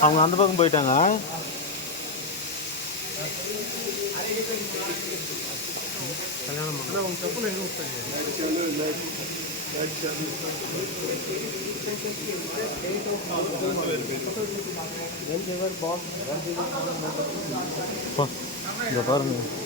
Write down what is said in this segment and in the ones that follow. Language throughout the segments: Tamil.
அவங்க அந்த பக்கம் போயிட்டாங்க. பாருங்க.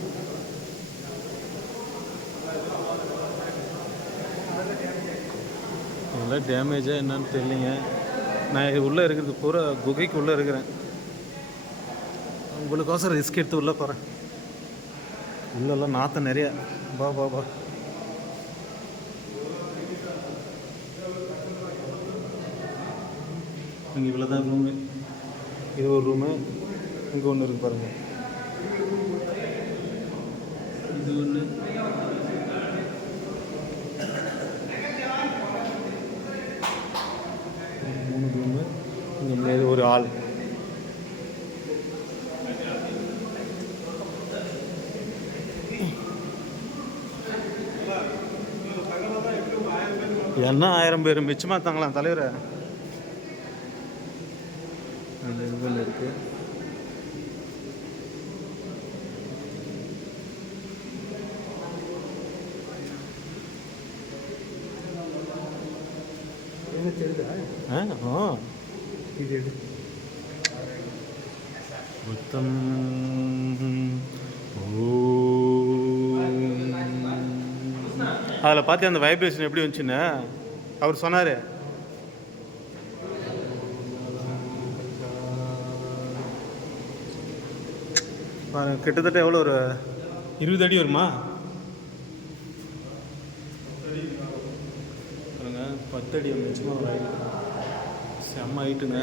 டேமேஜாக என்னன்னு தெரியலங்க. நான் உள்ளே இருக்கிறது பூரா குகைக்கு உள்ளே இருக்கிறேன். உங்களுக்கோசரம் ரிஸ்க் எடுத்து உள்ளே போகிறேன் உள்ளெல்லாம் நாற்றம் நிறையா. பா பா பா இங்கே இவ்வளோ தான் ரூமு இது ஒரு ரூமு இங்கே ஒன்று இருக்கு பாருங்கள் இது ஒன்று மூணு ரூமு இங்கே மேலே ஒரு ஆள். என்ன ஆயிரம் பேர்? மிச்சமாக தாங்களாம் தலைவரை. அந்த இதுல இருக்கு. ஆ. ஆ புத்தம் அதில் பார்த்து அந்த வைப்ரேஷன் எப்படி வந்துச்சுன்னு? அவர் சொன்னார். பாருங்க கிட்டத்தட்ட எவ்வளோ ஒரு இருபது அடி வருமா? பாருங்க பத்து அடி ஒரு height. செம்ம ஹைட்டுங்க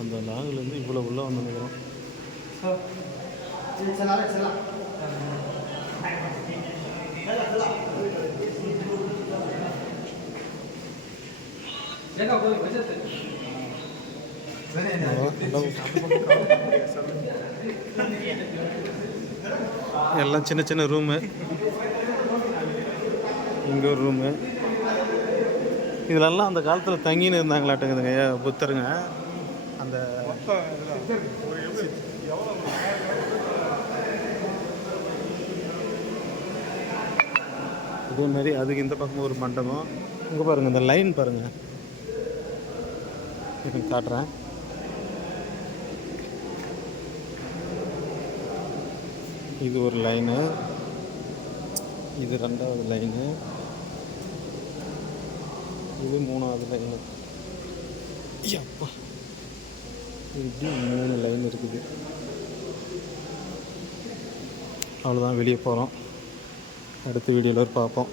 அந்த லாங்கிலேருந்து இவ்வளோ உள்ள உள்ளே வந்துருக்கிறோம் எல்லாம் சின்ன சின்ன ரூமு இங்கே ஒரு ரூமு இதிலெல்லாம் அந்த காலத்தில் தங்கின்னு இருந்தாங்களாட்டுங்குதுங்க. புத்தருங்க. அந்த இதே மாதிரி அதுக்கு இந்த பக்கம் ஒரு மண்டபம். இங்கே பாருங்கள் இந்த லைன் பாருங்கள் இது காட்டுறேன். இது ஒரு லைனு. இது ரெண்டாவது லைனு. இது மூணாவது லைனு. அப்பா இப்படி மூணு லைன் இருக்குது. அவ்வளோதான் வெளியே போகிறோம் அடுத்த வீடியோவில் பார்ப்போம்